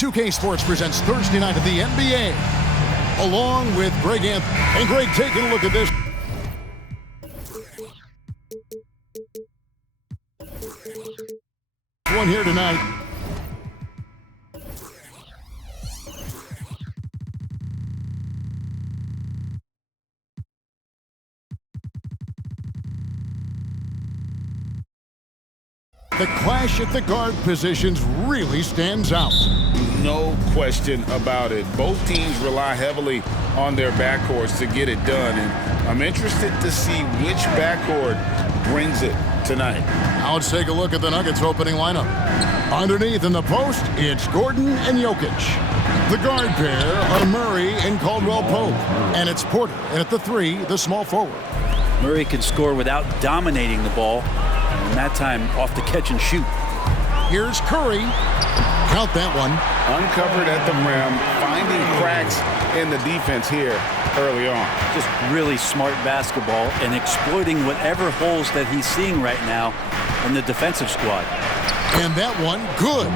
2K Sports presents Thursday night of the NBA, along with Greg Anthony. And Greg, taking a look at this. One here tonight. The clash at the guard positions really stands out. No question about it. Both teams rely heavily on their backcourts to get it done, and I'm interested to see which backcourt brings it tonight. Now let's take a look at the Nuggets opening lineup. Underneath in the post, it's Gordon and Jokic. The guard pair are Murray and Caldwell Pope, and it's Porter, and at the 3, the small forward. Murray can score without dominating the ball, and that time off the catch and shoot. Here's Curry. Count that one. Uncovered at the rim, finding cracks in the defense here early on. Just really smart basketball and exploiting whatever holes that he's seeing right now in the defensive squad. And that one, good.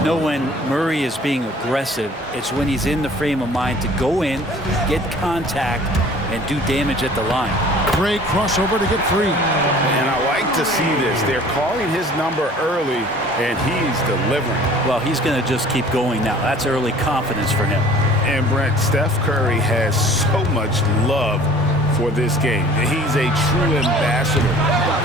You know, when Murray is being aggressive, it's when he's in the frame of mind to go in, get contact, and do damage at the line. Great crossover to get free. And I like to see this. They're calling his number early, and he's delivering. Well, he's going to just keep going now. That's early confidence for him. And Brent, Steph Curry has so much love for this game. He's a true ambassador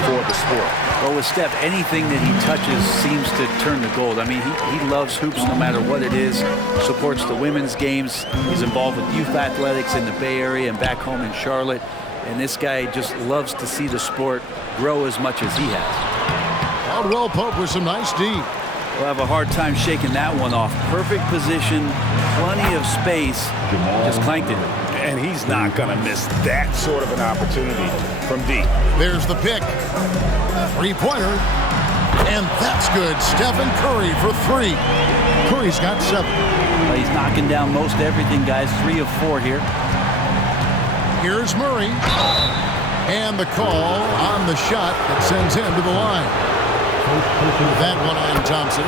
for the sport. Well, with Steph, anything that he touches seems to turn to gold. I mean, he loves hoops no matter what it is, supports the women's games. He's involved with youth athletics in the Bay Area and back home in Charlotte. And this guy just loves to see the sport grow as much as he has. Caldwell Pope with some nice D. We'll have a hard time shaking that one off. Perfect position, plenty of space, just clanked it. And he's not going to miss that sort of an opportunity from D. There's the pick. Three-pointer. And that's good. Stephen Curry for 3. Curry's got 7. Well, he's knocking down most everything, guys. 3 of 4 here. Here's Murray. And the call on the shot that sends him to the line. That one on Thompson.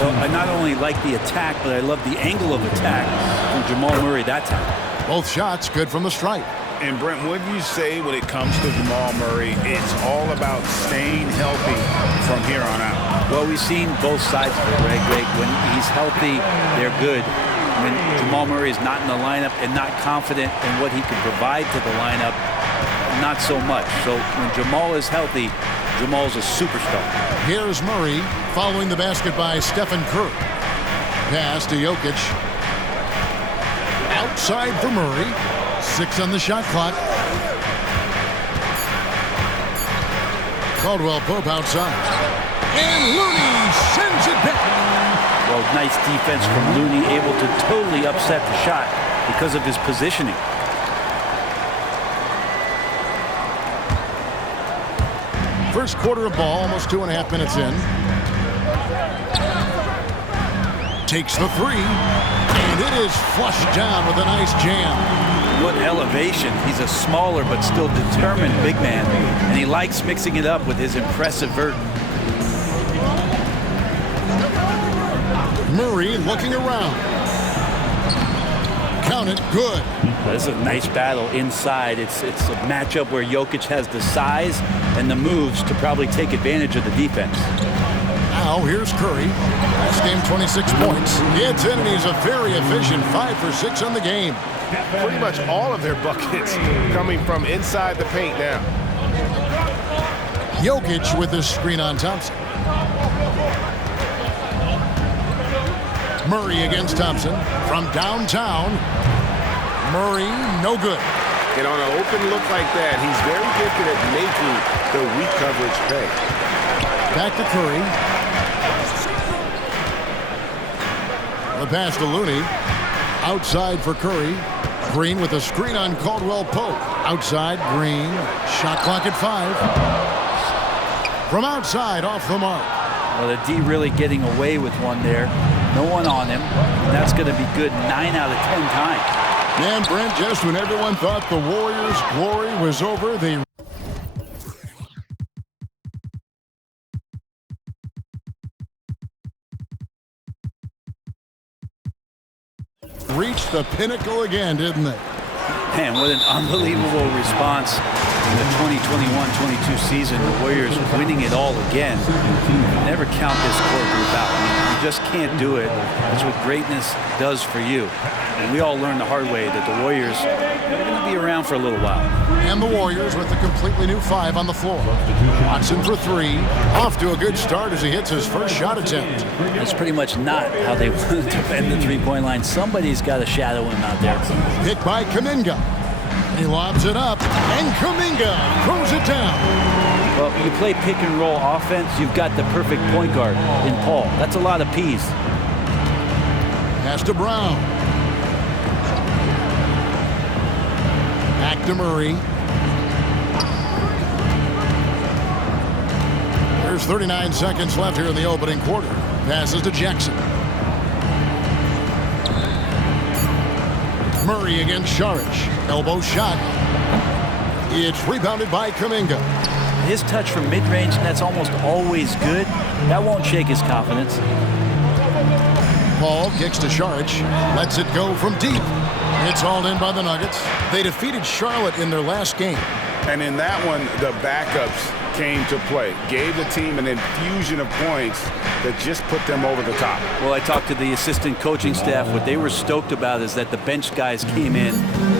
Well, I not only like the attack, but I love the angle of attack from Jamal Murray that time. Both shots good from the stripe. And Brent, what do you say when it comes to Jamal Murray? It's all about staying healthy from here on out. Well, we've seen both sides of it, right, Greg? When he's healthy, they're good. When Jamal Murray is not in the lineup and not confident in what he can provide to the lineup, not so much. So when Jamal is healthy, Jamal's a superstar. Here's Murray following the basket by Stephen Curry. Pass to Jokic. Outside for Murray. 6 on the shot clock. Caldwell Pope outside. And Looney sends it back. Well, nice defense from Looney, able to totally upset the shot because of his positioning. First quarter of ball, almost 2.5 minutes in. Takes the 3, and it is flushed down with a nice jam. What elevation. He's a smaller but still determined big man, and he likes mixing it up with his impressive vert. Murray looking around. Count it, good. This is a nice battle inside. It's a matchup where Jokic has the size and the moves to probably take advantage of the defense. Now here's Curry. Last game 26 points. The Intensity is a very efficient 5 for 6 on the game. Pretty much all of their buckets coming from inside the paint now. Jokic with the screen on Thompson. Murray against Thompson from downtown. Murray, no good. And on an open look like that, he's very gifted at making the weak coverage pay. Back to Curry. The pass to Looney. Outside for Curry. Green with a screen on Caldwell Pope. Outside, Green. Shot clock at 5. From outside, off the mark. Well, the D really getting away with one there. No one on him. That's going to be good 9 out of 10 times. And Brent, just when everyone thought the Warriors' glory was over, they reached the pinnacle again, didn't they? Man, what an unbelievable response in the 2021-22 season. The Warriors winning it all again. Never count this core group out. I mean, you just can't do it. That's what greatness does for you. And we all learned the hard way that the Warriors are going to be around for a little while. And the Warriors with a completely new 5 on the floor. Watson for 3. Off to a good start as he hits his first shot attempt. That's pretty much not how they want to defend the three-point line. Somebody's got to shadow him out there. Picked by Kuminga. He lobs it up, and Kuminga throws it down. Well, you play pick and roll offense, you've got the perfect point guard in Paul. That's a lot of P's. Pass to Brown. Back to Murray. There's 39 seconds left here in the opening quarter. Passes to Jackson. Murray against Saric. Elbow shot. It's rebounded by Kuminga. His touch from mid-range, that's almost always good. That won't shake his confidence. Paul kicks to Saric. Lets it go from deep. It's hauled in by the Nuggets. They defeated Charlotte in their last game. And in that one, the backups came to play. Gave the team an infusion of points that just put them over the top. Well, I talked to the assistant coaching staff. What they were stoked about is that the bench guys came in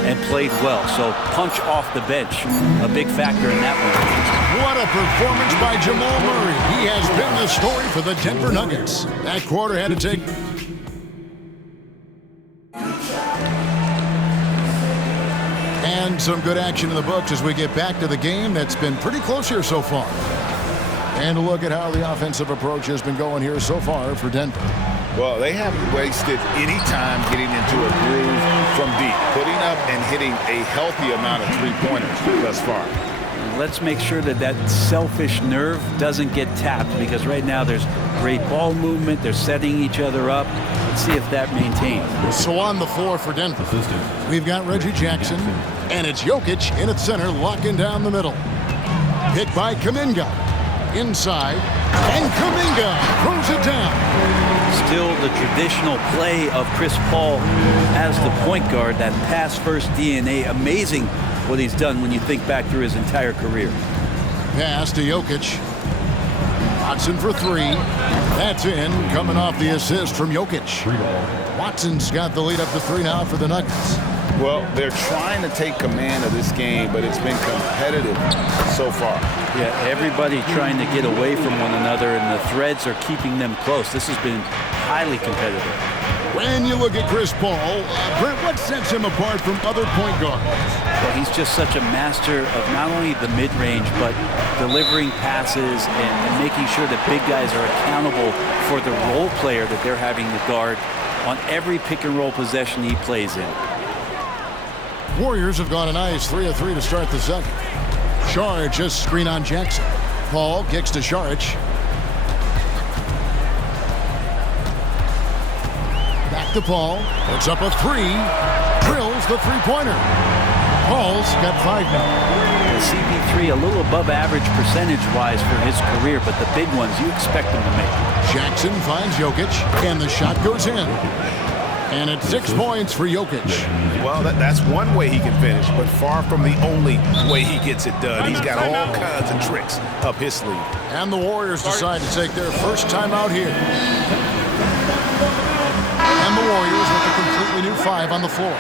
and played well. So punch off the bench, a big factor in that one. What a performance by Jamal Murray. He has been the story for the Denver Nuggets. That quarter had to take... And some good action in the books as we get back to the game that's been pretty close here so far. And a look at how the offensive approach has been going here so far for Denver. Well, they haven't wasted any time getting into a groove from deep, putting up and hitting a healthy amount of three-pointers thus far. Let's make sure that that selfish nerve doesn't get tapped, because right now there's great ball movement. They're setting each other up. Let's see if that maintains. So on the floor for Denver, we've got Reggie Jackson, and it's Jokic in at center, locking down the middle. Picked by Kuminga. Inside, and Kuminga throws it down. Still the traditional play of Chris Paul as the point guard, that pass-first DNA. Amazing what he's done when you think back through his entire career. Pass to Jokic. Watson for 3. That's in, coming off the assist from Jokic. Watson's got the lead up to 3 now for the Nuggets. Well, they're trying to take command of this game, but it's been competitive so far. Yeah, everybody trying to get away from one another, and the threads are keeping them close. This has been highly competitive. When you look at Chris Paul, Brent, what sets him apart from other point guards? Well, he's just such a master of not only the mid-range, but delivering passes and making sure that big guys are accountable for the role player that they're having to guard on every pick-and-roll possession he plays in. Warriors have gone a nice 3 of 3 to start the second. Saric just screen on Jackson. Paul kicks to Saric. Back to Paul. Puts up a 3. Drills the three-pointer. Paul's got 5 now. CP3 a little above average percentage-wise for his career, but the big ones you expect him to make. Jackson finds Jokic, and the shot goes in. And it's 6 points for Jokic. Well, that's one way he can finish, but far from the only way he gets it done. He's got all kinds of tricks up his sleeve. And the Warriors decide to take their first time out here. And the Warriors with a completely new 5 on the floor.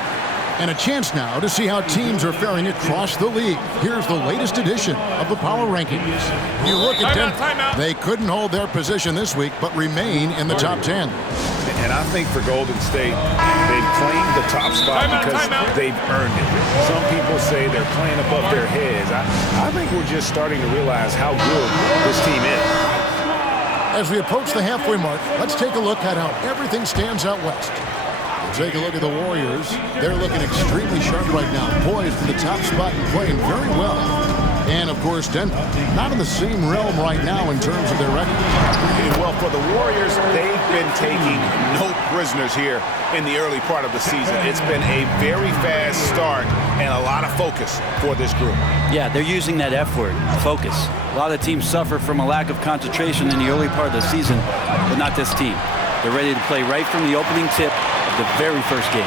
And a chance now to see how teams are faring across the league. Here's the latest edition of the Power Rankings. You look at Denver. They couldn't hold their position this week, but remain in the top 10. And I think for Golden State, they've claimed the top spot because they've earned it. Some people say they're playing above their heads. I think we're just starting to realize how good this team is. As we approach the halfway mark, let's take a look at how everything stands out west. Take a look at the Warriors. They're looking extremely sharp right now, poised for the top spot and playing very well. And, of course, Denver, not in the same realm right now in terms of their record. Well, for the Warriors, they've been taking no prisoners here in the early part of the season. It's been a very fast start and a lot of focus for this group. Yeah, they're using that F word, focus. A lot of teams suffer from a lack of concentration in the early part of the season, but not this team. They're ready to play right from the opening tip of the very first game.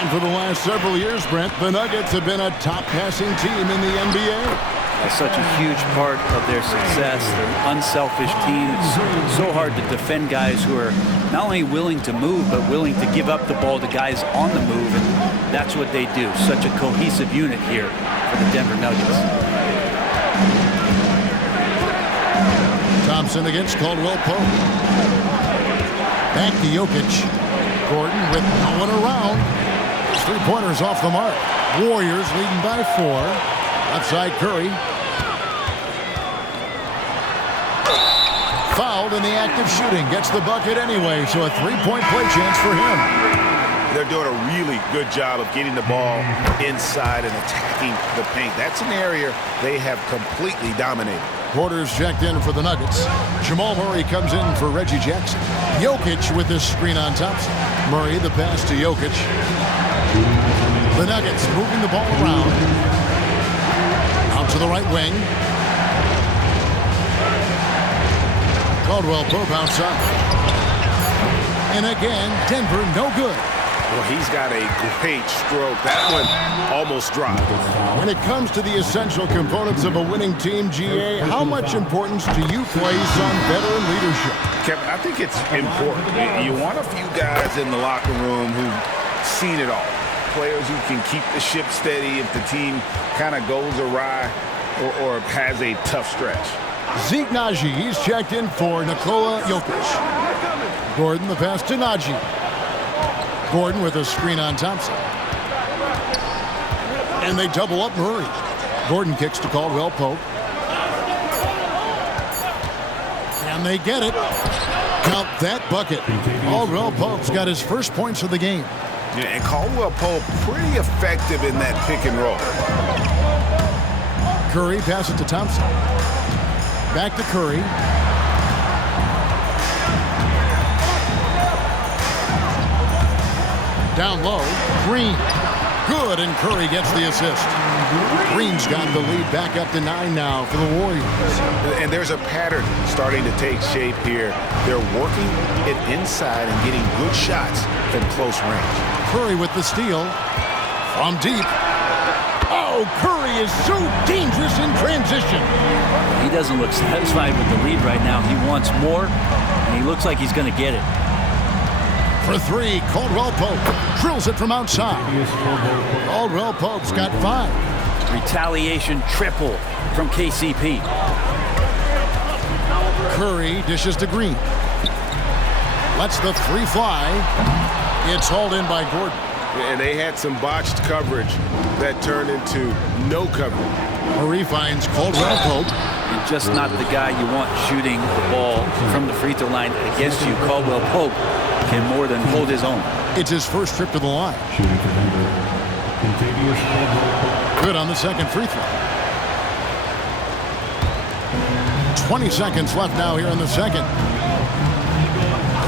And for the last several years, Brent, the Nuggets have been a top passing team in the NBA. That's such a huge part of their success. They're an unselfish team. It's so hard to defend guys who are not only willing to move, but willing to give up the ball to guys on the move, and that's what they do. Such a cohesive unit here for the Denver Nuggets. Thompson against Caldwell Pope. Back to Jokic. Gordon with no one around. His three-pointers off the mark. Warriors leading by 4. Outside Curry. Fouled in the act of shooting. Gets the bucket anyway, so a three-point play chance for him. They're doing a really good job of getting the ball inside and attacking the paint. That's an area they have completely dominated. Porter's checked in for the Nuggets. Jamal Murray comes in for Reggie Jackson. Jokic with this screen on Thompson. Murray, the pass to Jokic. The Nuggets moving the ball around. Out to the right wing. Caldwell Pope outside. And again, Denver no good. Well, he's got a great stroke. That one almost dropped. When it comes to the essential components of a winning team, GA, how much importance do you place on veteran leadership? Kevin, I think it's important. You want a few guys in the locker room who've seen it all. Players who can keep the ship steady if the team kind of goes awry or has a tough stretch. Zeke Naji, he's checked in for Nikola Jokic. Gordon, the pass to Naji. Gordon with a screen on Thompson. And they double up Murray. Gordon kicks to Caldwell Pope. And they get it. Count that bucket. Caldwell Pope's got his first points of the game. Yeah, and Caldwell Pope pretty effective in that pick and roll. Curry passes to Thompson. Back to Curry. Down low, Green. Good, and Curry gets the assist. Green's got the lead back up to 9 now for the Warriors. And there's a pattern starting to take shape here. They're working it inside and getting good shots from close range. Curry with the steal. From deep. Oh, Curry is so dangerous in transition. He doesn't look satisfied with the lead right now. He wants more, and he looks like he's going to get it. For 3, Caldwell Pope drills it from outside. Caldwell Pope's got 5. Retaliation triple from KCP. Curry dishes to Green. Lets the 3 fly. It's hauled in by Gordon. And they had some botched coverage that turned into no coverage. Murray finds Caldwell Pope. And just not the guy you want shooting the ball from the free throw line against you. Caldwell Pope can more than hold his own. It's his first trip to the line. Good on the second free throw. 20 seconds left now here in the second.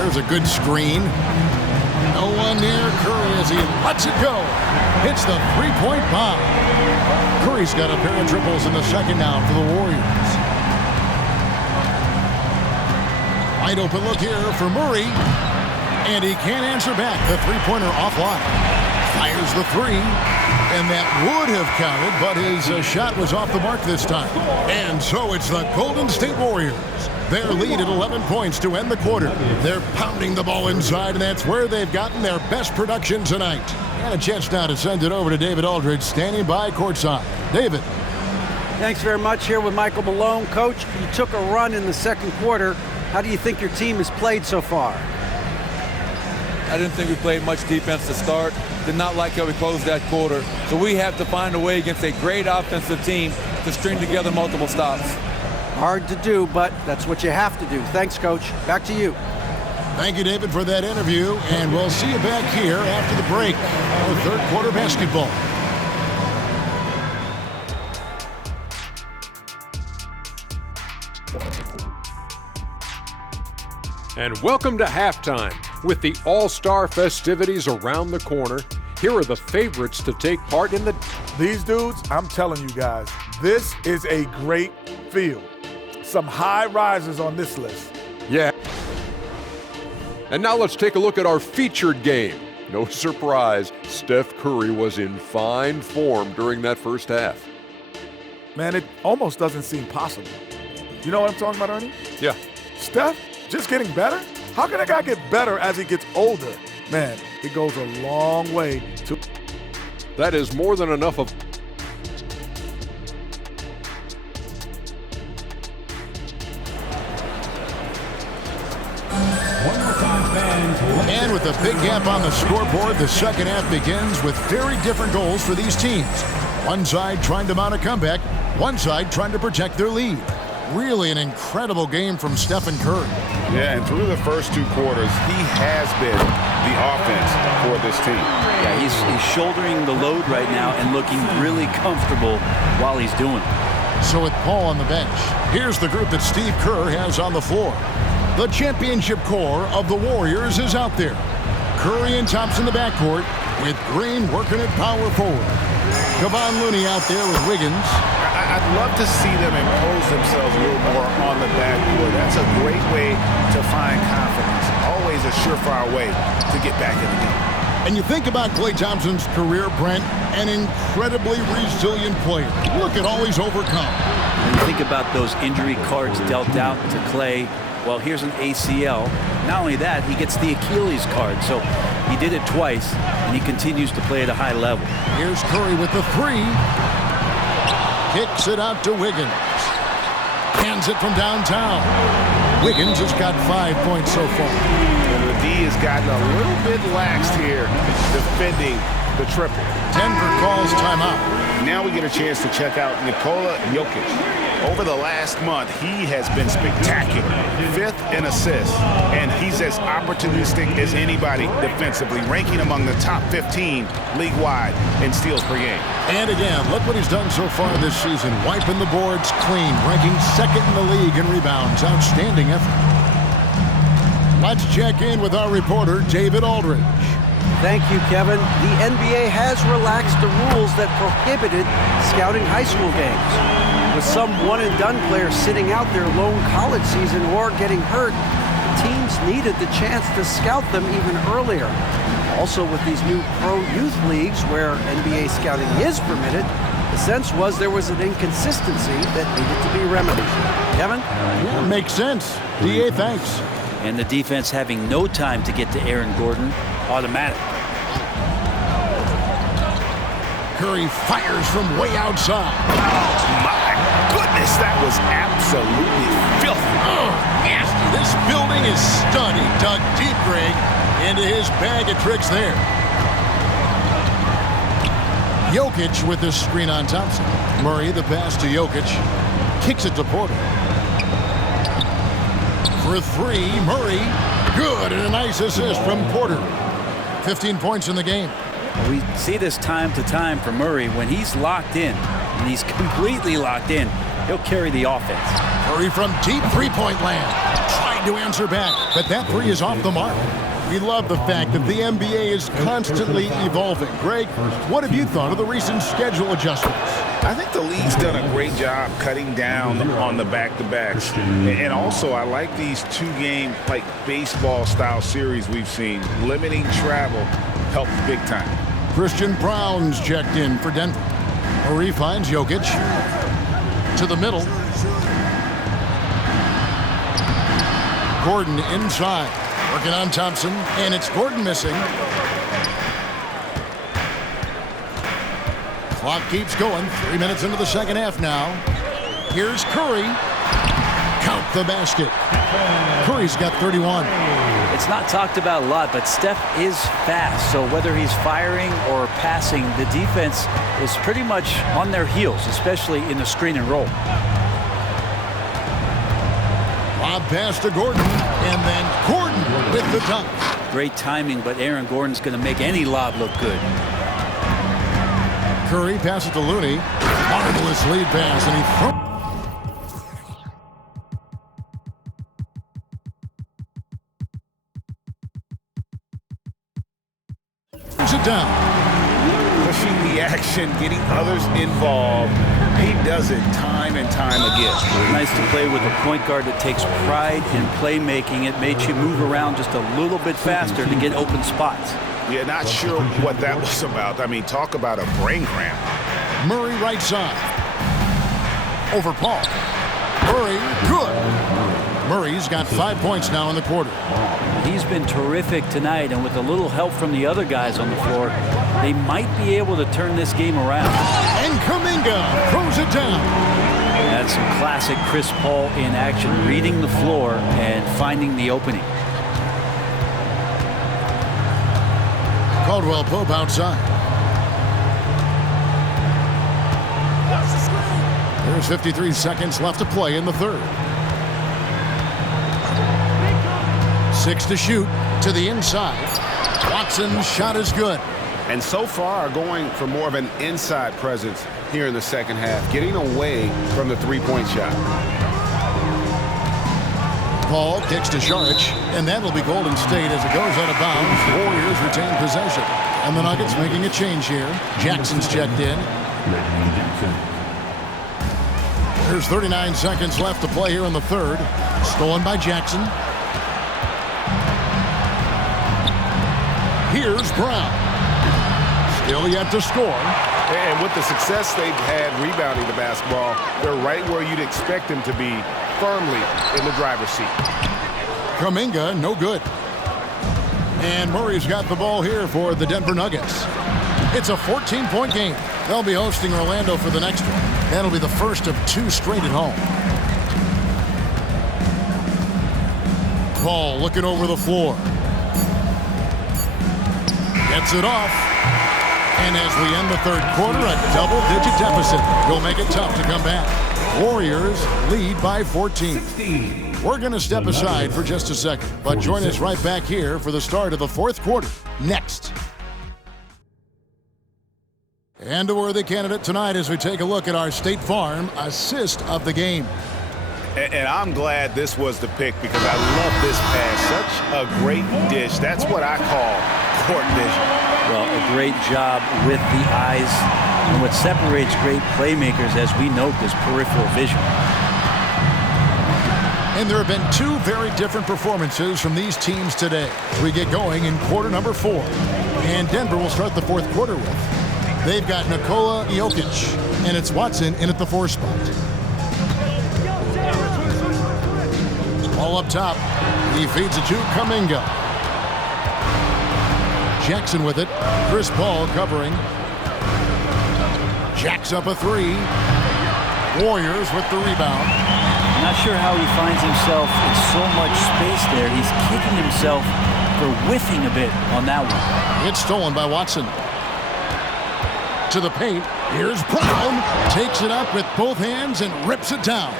There's a good screen. No one near Curry as he lets it go. Hits the three-point bomb. Curry's got a pair of triples in the second now for the Warriors. Wide open look here for Murray. And he can't answer back. The three-pointer offline. Fires the 3. And that would have counted, but his shot was off the mark this time. And so it's the Golden State Warriors. Their lead at 11 points to end the quarter. They're pounding the ball inside, and that's where they've gotten their best production tonight. And a chance now to send it over to David Aldridge, standing by courtside. David. Thanks very much. Here with Michael Malone. Coach, you took a run in the second quarter. How do you think your team has played so far? I didn't think we played much defense to start. Did not like how we closed that quarter. So we have to find a way against a great offensive team to string together multiple stops. Hard to do, but that's what you have to do. Thanks, Coach. Back to you. Thank you, David, for that interview, and we'll see you back here after the break for third quarter basketball. And welcome to halftime. With the All-Star festivities around the corner, here are the favorites to take part in the... These dudes, I'm telling you guys, this is a great field. Some high risers on this list. Yeah. And now let's take a look at our featured game. No surprise, Steph Curry was in fine form during that first half. Man, it almost doesn't seem possible. You know what I'm talking about, Ernie? Yeah. Steph just getting better? How can a guy get better as he gets older? Man, it goes a long way to... That is more than enough of... And with a big gap on the scoreboard, the second half begins with very different goals for these teams. One side trying to mount a comeback, one side trying to protect their lead. Really an incredible game from Stephen Curry. Yeah, and through the first 2 quarters, he has been the offense for this team. Yeah, he's shouldering the load right now and looking really comfortable while he's doing it. So with Paul on the bench, here's the group that Steve Kerr has on the floor. The championship core of the Warriors is out there. Curry and Thompson the backcourt, with Green working at power forward. Kevon Looney out there with Wiggins. I'd love to see them impose themselves a little more on the backcourt. That's a great way to find confidence. Always a surefire way to get back in the game. And you think about Klay Thompson's career, Brent, an incredibly resilient player. Look at all he's overcome. And you think about those injury cards dealt out to Klay. Well, here's an ACL. Not only that, he gets the Achilles card. So he did it twice, and he continues to play at a high level. Here's Curry with the 3. Kicks it out to Wiggins. Hands it from downtown. Wiggins has got 5 points so far. And the D has gotten a little bit laxed here defending the triple. Denver calls timeout. Now we get a chance to check out Nikola Jokic. Over the last month, he has been spectacular. 5th in assists, and he's as opportunistic as anybody defensively, ranking among the top 15 league-wide in steals per game. And again, look what he's done so far this season, wiping the boards clean, ranking 2nd in the league in rebounds. Outstanding effort. Let's check in with our reporter, David Aldridge. Thank you, Kevin. The NBA has relaxed the rules that prohibited scouting high school games. With some one-and-done players sitting out their lone college season or getting hurt, teams needed the chance to scout them even earlier. Also, with these new pro youth leagues where NBA scouting is permitted, the sense was there was an inconsistency that needed to be remedied. Kevin? Yeah, makes sense. DA, thanks. And the defense having no time to get to Aaron Gordon, automatic. Curry fires from way outside. Oh, my goodness, that was absolutely filthy. Oh, nasty. This building is stunning. Dug deep, Greg, into his bag of tricks there. Jokic with this screen on Thompson. Murray, the pass to Jokic. Kicks it to Porter. For 3, Murray. Good, and a nice assist from Porter. 15 points in the game. We see this time to time for Murray. When he's locked in, and he's completely locked in, he'll carry the offense. Murray from deep three-point land. Trying to answer back, but that 3 is off the mark. We love the fact that the NBA is constantly evolving. Greg, what have you thought of the recent schedule adjustments? I think the league's done a great job cutting down on the back-to-backs. And also, I like these 2-game, like, baseball-style series we've seen. Limiting travel helps big time. Christian Brown's checked in for Denver. Murray finds Jokic. To the middle. Gordon inside. Working on Thompson, and it's Gordon missing. Clock keeps going. 3 minutes into the second half now. Here's Curry. Count the basket. Curry's got 31. It's not talked about a lot, but Steph is fast. So whether he's firing or passing, the defense is pretty much on their heels, especially in the screen and roll. Lob pass to Gordon, and then Gordon with the dunk. Great timing, but Aaron Gordon's going to make any lob look good. Curry passes to Looney. Marvelous lead pass, and he throws it down. pushing the action, getting others involved. He does it time and time again. Nice to play with a point guard that takes pride in playmaking. It makes you move around just a little bit faster to get open spots. Yeah, not sure what that was about. I mean, talk about a brain cramp. Murray right side. Over Paul. Murray, good. Murray's got 5 points now in the quarter. He's been terrific tonight, and with a little help from the other guys on the floor, they might be able to turn this game around. And Kuminga throws it down. That's some classic Chris Paul in action, reading the floor and finding the opening. Caldwell Pope outside. There's 53 seconds left to play in the third. 6 to shoot to the inside. Watson's shot is good. And so far are going for more of an inside presence here in the second half, getting away from the three-point shot. Paul kicks to Saric, and that'll be Golden State as it goes out of bounds. The Warriors retain possession. And the Nuggets making a change here. Jackson's checked in. There's 39 seconds left to play here in the third. Stolen by Jackson. Here's Brown. Still yet to score. And with the success they've had rebounding the basketball, they're right where you'd expect them to be, firmly in the driver's seat. Kuminga, no good. And Murray's got the ball here for the Denver Nuggets. It's a 14-point game. They'll be hosting Orlando for the next one. That'll be the first of 2 straight at home. Paul looking over the floor. Gets it off. And as we end the third quarter, a double-digit deficit will make it tough to come back. Warriors lead by 14. We're going to step aside for just a second, but join us right back here for the start of the fourth quarter next. And a worthy candidate tonight as we take a look at our State Farm assist of the game. And I'm glad this was the pick because I love this pass. Such a great dish. That's what I call court vision. Well, a great job with the eyes. And what separates great playmakers, as we note, is peripheral vision. And there have been 2 very different performances from these teams today as we get going in quarter number 4. And Denver will start the fourth quarter with. They've got Nikola Jokic, and it's Watson in at the 4 spot. All up top. He feeds it to Kuminga. Jackson with it. Chris Paul covering. Jacks up a 3. Warriors with the rebound. Not sure how he finds himself in so much space there. He's kicking himself for whiffing a bit on that one. It's stolen by Watson. To the paint. Here's Brown. Takes it up with both hands and rips it down.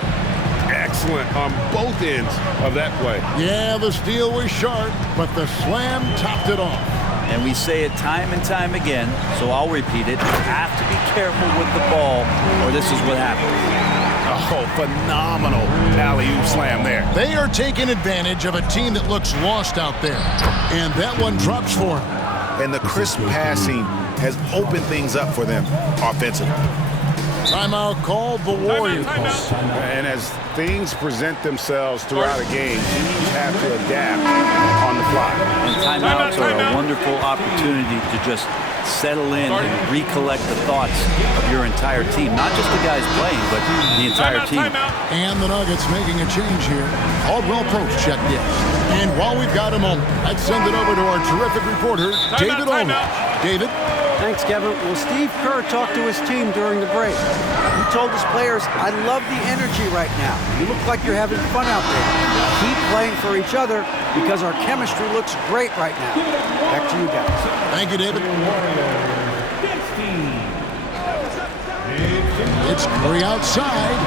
Excellent on both ends of that play. Yeah, the steal was sharp, but the slam topped it off. And we say it time and time again, so I'll repeat it. You have to be careful with the ball, or this is what happens. Oh, phenomenal alley-oop slam there. They are taking advantage of a team that looks lost out there. And that one drops for him. And the crisp passing has opened things up for them offensively. Timeout called the Warriors. And as things present themselves throughout a game, teams have to adapt on the fly. And timeouts are a wonderful opportunity to just settle in and recollect the thoughts of your entire team. Not just the guys playing, but the entire team. And the Nuggets making a change here. Caldwell Pope checked in. And while we've got a moment, let's send it over to our terrific reporter, David Olney. David? Thanks, Kevin. Well, Steve Kerr talked to his team during the break. He told his players, I love the energy right now. You look like you're having fun out there. Keep playing for each other because our chemistry looks great right now. Back to you guys. Thank you, David. It's Curry outside.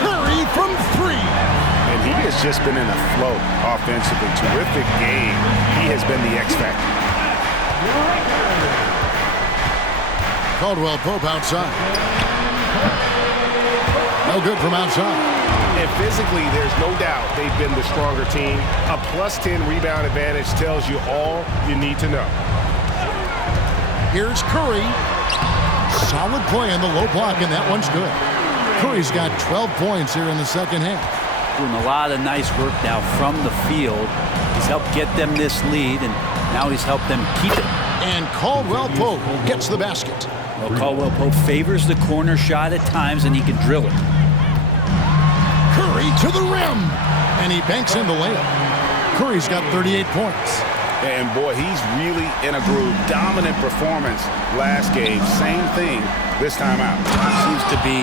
Curry from 3. And he has just been in a flow offensively. Terrific game. He has been the X factor. Caldwell Pope outside. No good from outside. And physically, there's no doubt they've been the stronger team. A +10 rebound advantage tells you all you need to know. Here's Curry. Solid play on the low block, and that one's good. Curry's got 12 points here in the second half. Doing a lot of nice work now from the field. He's helped get them this lead, and now he's helped them keep it. And Caldwell Pope gets the basket. Well, Caldwell Pope favors the corner shot at times, and he can drill it. Curry to the rim, and he banks in the layup. Curry's got 38 points. And boy, he's really in a groove. Dominant performance last game. Same thing this time out. Seems to be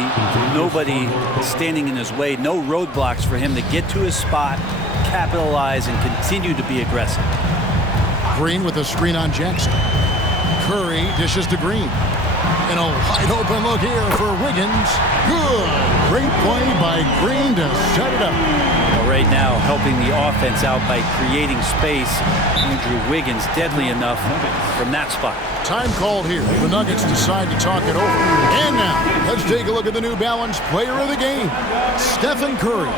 nobody standing in his way. No roadblocks for him to get to his spot, capitalize, and continue to be aggressive. Green with a screen on Jackson. Curry dishes to Green. And a wide open look here for Wiggins. Good. Great play by Green to set it up. Well, right now, helping the offense out by creating space. Andrew Wiggins deadly enough from that spot. Time called here. The Nuggets decide to talk it over. And now, let's take a look at the New Balance player of the game, Stephen Curry.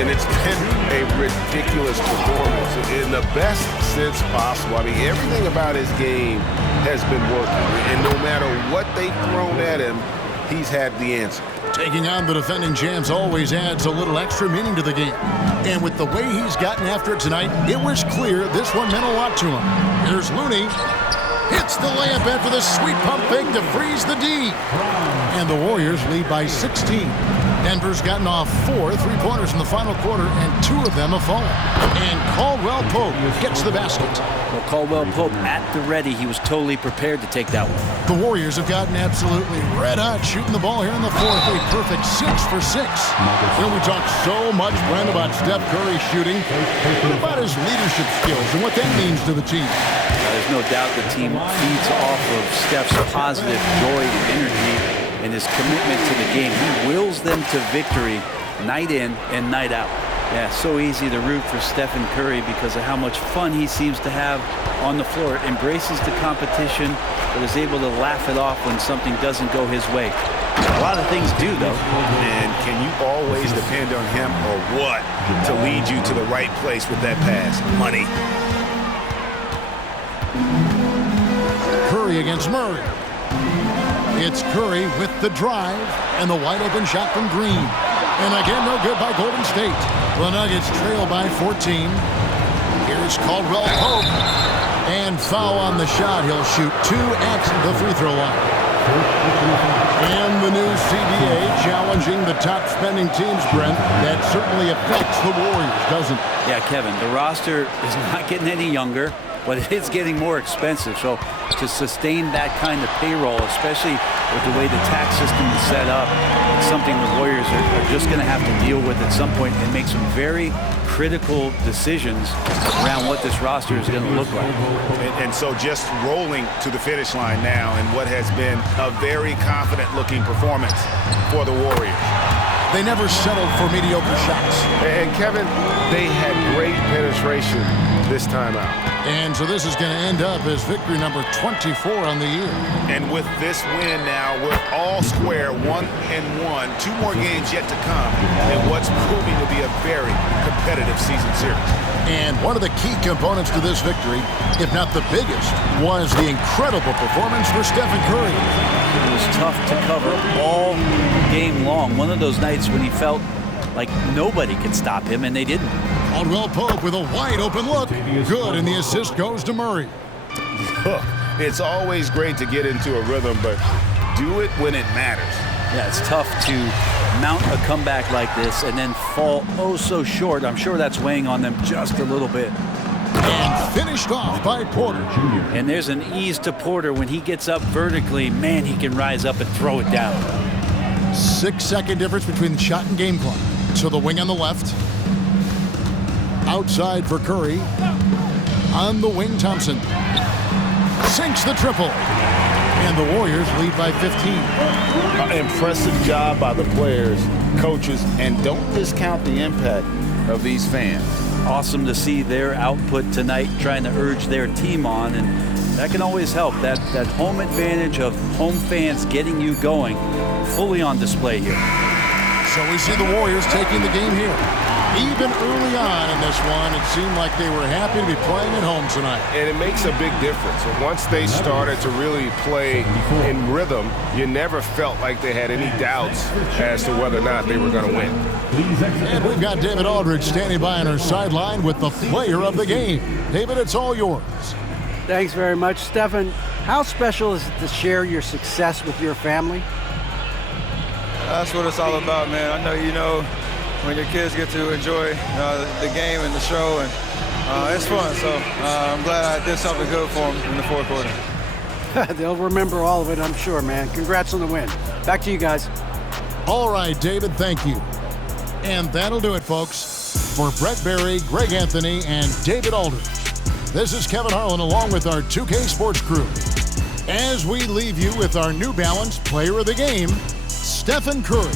And it's been a ridiculous performance in the best sense possible. I mean, everything about his game has been working. And no matter what they've thrown at him, he's had the answer. Taking on the defending champs always adds a little extra meaning to the game. And with the way he's gotten after it tonight, it was clear this one meant a lot to him. Here's Looney. Hits the layup after the sweet pump fake to freeze the D. And the Warriors lead by 16. Denver's gotten off 4 3-pointers in the final quarter, and 2 of them have fallen. And Caldwell Pope gets the basket. Well, Caldwell Pope at the ready. He was totally prepared to take that one. The Warriors have gotten absolutely red hot shooting the ball here in the fourth. A perfect 6 for 6. You know, we talk so much, Brent, about Steph Curry shooting. What about his leadership skills and what that means to the team? There's no doubt the team feeds off of Steph's positive joy and energy and his commitment to the game. He wills them to victory night in and night out. Yeah, so easy to root for Stephen Curry because of how much fun he seems to have on the floor. Embraces the competition, but is able to laugh it off when something doesn't go his way. A lot of things do, though. And can you always depend on him or what to lead you to the right place with that pass? Money. Curry against Murray. It's Curry with the drive and the wide open shot from Green. And again, no good by Golden State. The Nuggets trail by 14. Here's Caldwell Pope. And foul on the shot. He'll shoot 2 at the free throw line. And the new CBA challenging the top spending teams, Brent. That certainly affects the Warriors, doesn't it? Yeah, Kevin, the roster is not getting any younger, but it's getting more expensive. So to sustain that kind of payroll, especially with the way the tax system is set up, it's something the Warriors are just going to have to deal with at some point and make some very critical decisions around what this roster is going to look like. And so just rolling to the finish line now in what has been a very confident-looking performance for the Warriors. They never settled for mediocre shots. And Kevin, they had great penetration this time out. And so this is going to end up as victory number 24 on the year. And with this win now, we're all square, 1-1. 2 more games yet to come in what's proving to be a very competitive season series. And one of the key components to this victory, if not the biggest, was the incredible performance for Stephen Curry. It was tough to cover all game long. One of those nights when he felt like nobody could stop him, and they didn't. Caldwell Pope with a wide open look. Good, and the assist goes to Murray. It's always great to get into a rhythm, but do it when it matters. Yeah, it's tough to mount a comeback like this and then fall oh so short. I'm sure that's weighing on them just a little bit. And finished off by Porter. And there's an ease to Porter when he gets up vertically. Man, he can rise up and throw it down. 6-second difference between the shot and game clock. So the wing on the left. Outside for Curry. On the wing, Thompson. Sinks the triple. And the Warriors lead by 15. Impressive job by the players, coaches, and don't discount the impact of these fans. Awesome to see their output tonight, trying to urge their team on, and that can always help. That home advantage of home fans getting you going, fully on display here. So we see the Warriors taking the game here. Even early on in this one, it seemed like they were happy to be playing at home tonight. And it makes a big difference. Once they started to really play in rhythm, you never felt like they had any doubts as to whether or not they were going to win. And we've got David Aldridge standing by on our sideline with the player of the game. David, it's all yours. Thanks very much, Stephen. How special is it to share your success with your family? That's what it's all about, man. I know you know when your kids get to enjoy the game and the show, and it's fun. So I'm glad I did something good for them in the fourth quarter. They'll remember all of it, I'm sure, man. Congrats on the win. Back to you guys. All right, David, thank you. And that'll do it, folks. For Brett Berry, Greg Anthony, and David Aldridge, this is Kevin Harlan along with our 2K Sports crew. As we leave you with our New Balance Player of the Game, Stephen Curry.